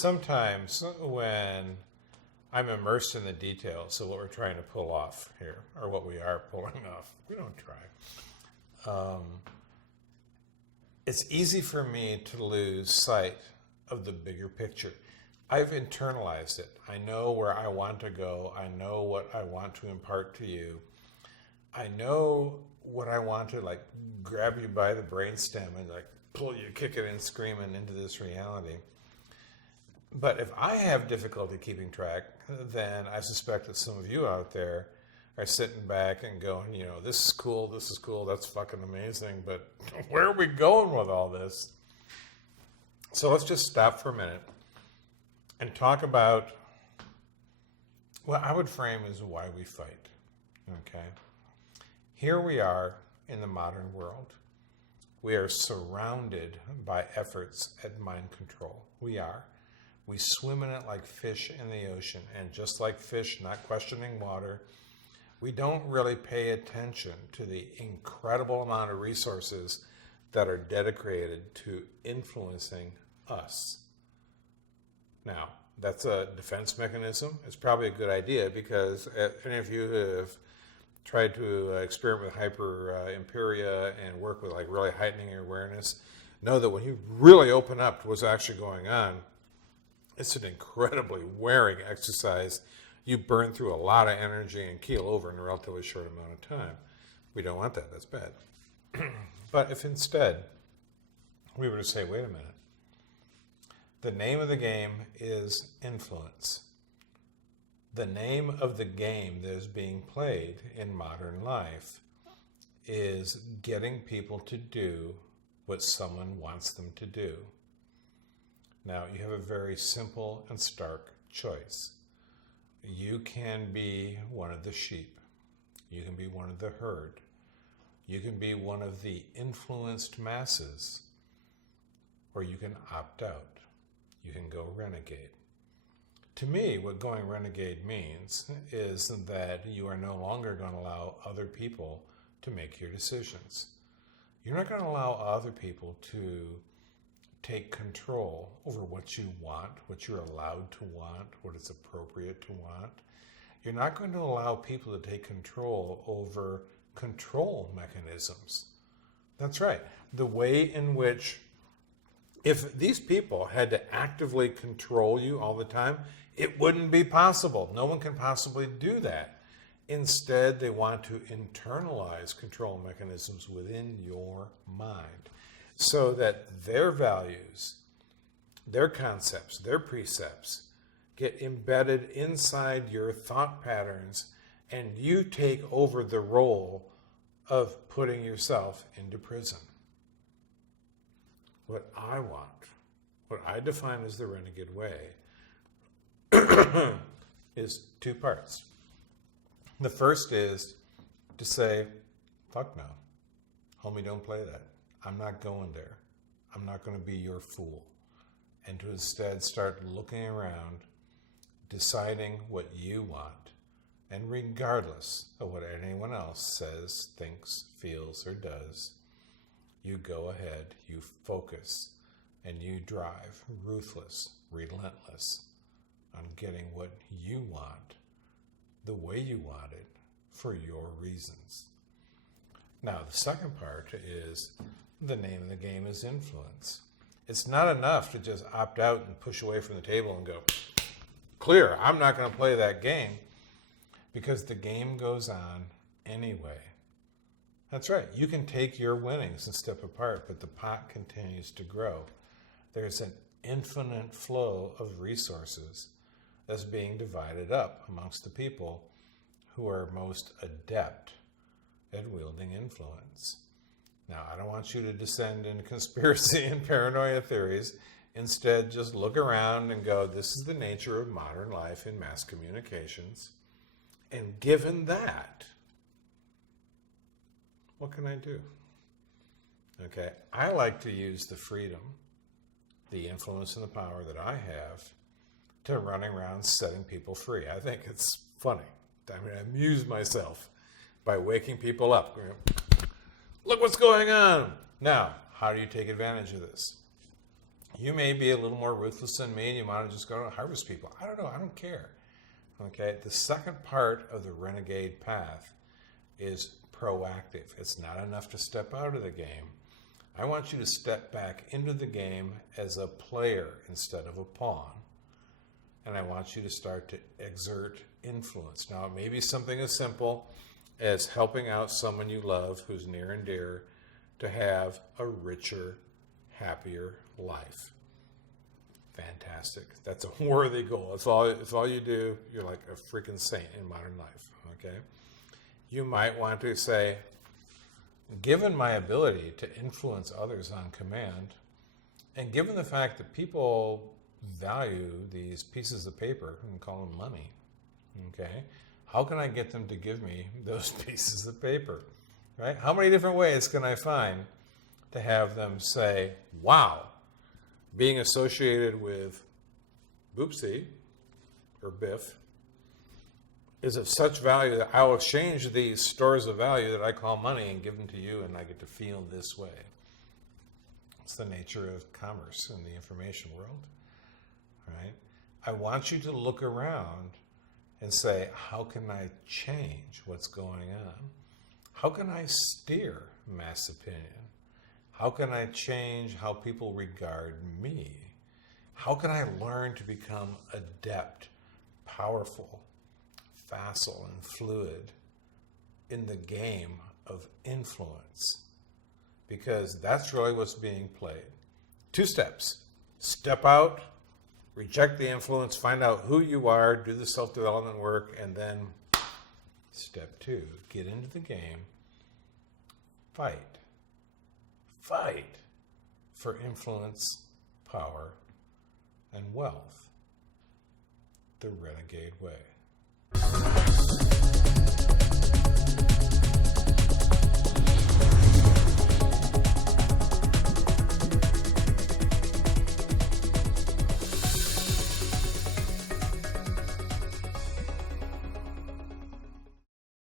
sometimes when I'm immersed in the details of what we're trying to pull off here, or what we are pulling off, we don't try. It's easy for me to lose sight of the bigger picture. I've internalized it. I know where I want to go. I know what I want to impart to you. I know what I want to like grab you by the brainstem and like pull you, kicking and screaming into this reality. But if I have difficulty keeping track, then I suspect that some of you out there are sitting back and going, you know, this is cool, that's fucking amazing, but where are we going with all this? So let's just stop for a minute and talk about what I would frame as why we fight, okay? Here we are in the modern world. We are surrounded by efforts at mind control. We are. We swim in it like fish in the ocean, and just like fish not questioning water, we don't really pay attention to the incredible amount of resources that are dedicated to influencing us. Now, that's a defense mechanism. It's probably a good idea because if any of you have tried to experiment with hyper-imperia and work with like really heightening your awareness, know that when you really open up to what's actually going on, it's an incredibly wearing exercise. You burn through a lot of energy and keel over in a relatively short amount of time. We don't want that. That's bad. But if instead we were to say, wait a minute, the name of the game is influence. The name of the game that is being played in modern life is getting people to do what someone wants them to do. Now, you have a very simple and stark choice. You can be one of the sheep. You can be one of the herd. You can be one of the influenced masses, or you can opt out. You can go renegade. To me, what going renegade means is that you are no longer going to allow other people to make your decisions. You're not going to allow other people to take control over what you want, what you're allowed to want, what is appropriate to want. You're not going to allow people to take control over control mechanisms. That's right. The way in which, if these people had to actively control you all the time, it wouldn't be possible. No one can possibly do that. Instead, they want to internalize control mechanisms within your mind so that their values, their concepts, their precepts get embedded inside your thought patterns, and you take over the role of putting yourself into prison. What I want, what I define as the renegade way, is two parts. The first is to say, fuck no. Homie, don't play that. I'm not going there. I'm not going to be your fool. And to instead start looking around, deciding what you want, and regardless of what anyone else says, thinks, feels, or does, you go ahead, you focus, and you drive ruthless, relentless on getting what you want, the way you want it, for your reasons. Now, the second part is the name of the game is influence. It's not enough to just opt out and push away from the table and go, clear, I'm not going to play that game, because the game goes on anyway. That's right. You can take your winnings and step apart, but the pot continues to grow. There's an infinite flow of resources that's being divided up amongst the people who are most adept at wielding influence. Now, I don't want you to descend into conspiracy and paranoia theories. Instead, just look around and go, this is the nature of modern life in mass communications. And given that, what can I do? Okay, I like to use the freedom, the influence and the power that I have to running around setting people free. I think it's funny. I mean, I amuse myself by waking people up. Look what's going on. Now, how do you take advantage of this? You may be a little more ruthless than me and you want to just go and harvest people. I don't know. I don't care. Okay. The second part of the renegade path is proactive. It's not enough to step out of the game. I want you to step back into the game as a player instead of a pawn. And I want you to start to exert influence. Now, it may be something as simple as helping out someone you love who's near and dear to have a richer, happier life. Fantastic. That's a worthy goal. If all you do, you're like a freaking saint in modern life. Okay? You might want to say, given my ability to influence others on command, and given the fact that people value these pieces of paper and call them money, okay, how can I get them to give me those pieces of paper, right? How many different ways can I find to have them say, wow, being associated with Boopsie or Biff is of such value that I will exchange these stores of value that I call money and give them to you, and I get to feel this way. It's the nature of commerce in the information world, right? I want you to look around and say, how can I change what's going on? How can I steer mass opinion? How can I change how people regard me? How can I learn to become adept, powerful, facile, and fluid in the game of influence? Because that's really what's being played. 2 steps. Step out, reject the influence, find out who you are, do the self-development work, and then step 2, get into the game, fight. Fight for influence, power, and wealth. The renegade way.